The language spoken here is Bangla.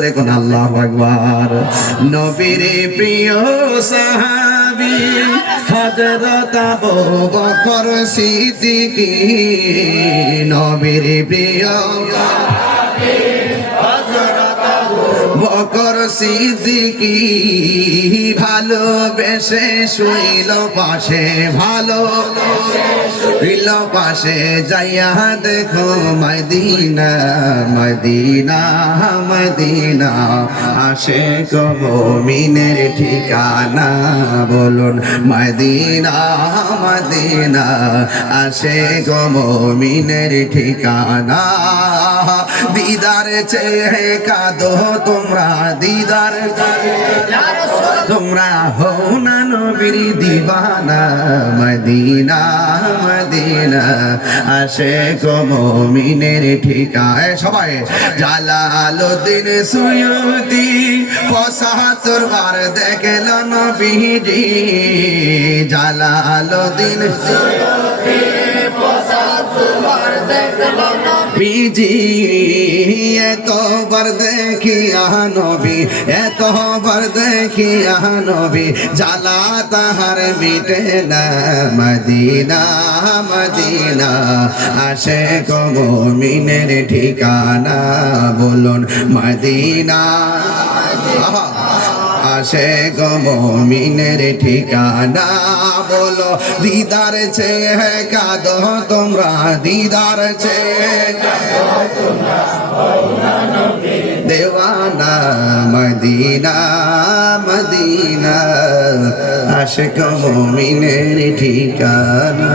দেখুন আল্লাহু আকবার। নবীর প্রিয় সাহাবী হযরত আবু বকর সিদ্দিক, নবীর প্রিয় সাহাবী হযরত আবু বকর সিদ্দিক, ভালোবেসে শুইল পাশে, ভালোবেসে শুইল পাশে, যাইয়া দেখো মদিনা মদিনা মদিনা, আশিক মুমিনের ঠিকানা, বলুন মদিনা মদিনা, আশিক মুমিনের ঠিকানা। দিদার চেয়ে কাঁদো তোমরা, দিদার তোমরা হও না নবীর দিবানা, মদিনা মদিনা, আশিক মুমিনের ঠিকানা। সবাই জালালউদ্দিন সুয়ুতি ৭৫ বার দেখল নবীজি, জালালউদ্দিন সুয়ুতি ৭৫ বার দেখল নবীজি, এতবার দেখিয়া নবী, এতবার দেখিয়া নবী, জ্বালা তাহার মিটে না, মদিনা মদিনা, আশিক মুমিনের ঠিকানা, বলুন মদিনা, আশিক মুমিনের ঠিকানা। বলো দিদার চেয়ে কাঁদো তোমরা, দিদার চেয়ে দেওয়ানা, মদিনা মদিনা, আশিক মুমিনের ঠিকানা।